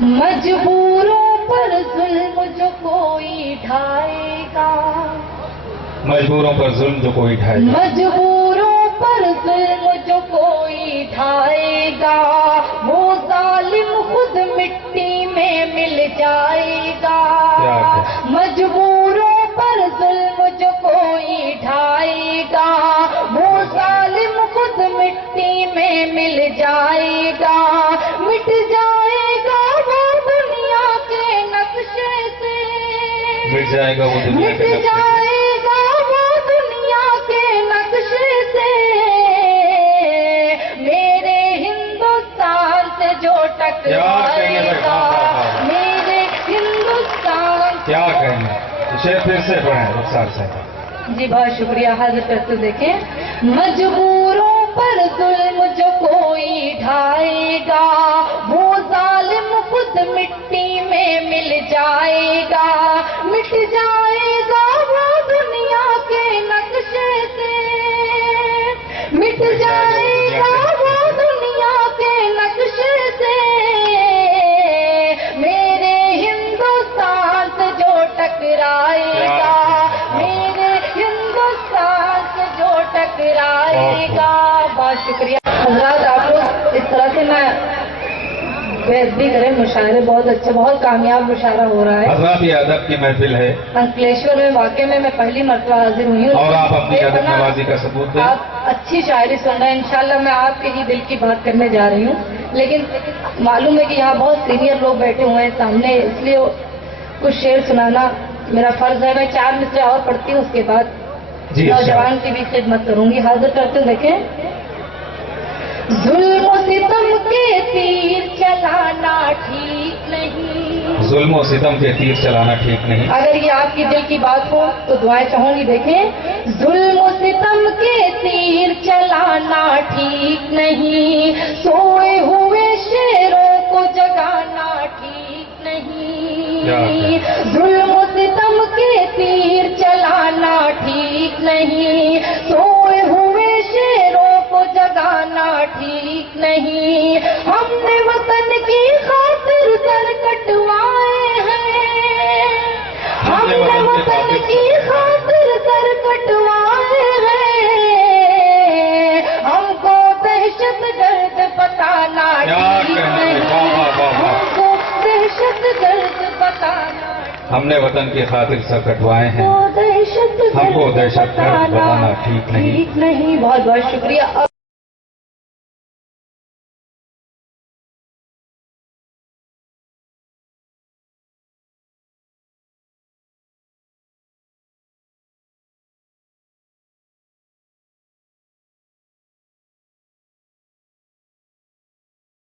مجبوروں پر ظلم جو کوئی ڈھائے گا، مجبوروں پر ظلم جو کوئی ڈھائے گا، مجبوروں پر ظلم جو کوئی ڈھائے گا، وہ ظالم خود مٹی میں مل جائے گا۔ مجبوروں پر ظلم جو کوئی ڈھائے گا، وہ ظالم خود مٹی میں مل جائے گا۔ مٹ جائے گا وہ دنیا کے نقشے سے، مٹ جائے گا وہ دنیا مٹ کے نقشے سے، جائے گا وہ دنیا کے نقشے سے، میرے ہندوستان سے جو ٹکرائے گا، میرے ہندوستان۔ کیا کہنا، شعر پھر سے پڑھیں رخسار سے۔ جی بہت شکریہ، حاضر کرتے دیکھیں۔ مجبوروں پر ظلم جو کوئی ڈھائے گا، وہ ظالم خود مٹی میں مل جائے گا۔ مٹ جائے گا وہ دنیا کے نقشے سے، مٹ جائے گا وہ دنیا کے نقشے سے، میرے ہندوستان سے جو ٹکرائے گا، میرے ہندوستان سے جو ٹکرائے گا۔ بہت شکریہ حضرات، آپ لوگ اس طرح سے میں بےعزتی کریں، مشاعرے بہت اچھے، بہت کامیاب مشاعرہ ہو رہا ہے۔ حضرات یہ ادب کی محفل ہے انکلیشور میں واقع میں پہلی مرتبہ حاضر ہوئی ہوں، اور آپ اپنی ادب نوازی کا ثبوت دیں۔ آپ اچھی شاعری سن رہے ہیں، انشاءاللہ میں آپ کے ہی دل کی بات کرنے جا رہی ہوں، لیکن معلوم ہے کہ یہاں بہت سینئر لوگ بیٹھے ہوئے ہیں سامنے، اس لیے کچھ شعر سنانا میرا فرض ہے۔ میں 4 مصرع اور پڑھتی ہوں، اس کے بعد نوجوان کی بھی خدمت کروں گی۔ حاضر کرتے دیکھیں۔ ظلم و ستم کے تیر چلانا ٹھیک نہیں، ظلم و ستم کے تیر چلانا ٹھیک نہیں۔ اگر یہ آپ کی دل کی بات ہو تو دعائیں چاہوں گی، دیکھیں۔ ظلم و ستم کے تیر چلانا ٹھیک نہیں، سوئے ہوئے شیروں کو جگانا ٹھیک نہیں، ظلم و ستم کے تیر چلانا ٹھیک نہیں، سوئے ہوئے شیروں کو جگانا ٹھیک نہیں۔ ہم نے وطن کی خاطر سر کٹوائے ہیں، ہم نے وطن کی خاطر سر کٹوائے ہیں، ہم کو دہشت گرد بتانا ٹھیک نہیں، ہم کو دہشت گرد بتانا، ہم نے وطن کی خاطر سر کٹوائے ہیں، دہشت ہم کو دہشت گرد بتانا ٹھیک نہیں۔ بہت بہت شکریہ۔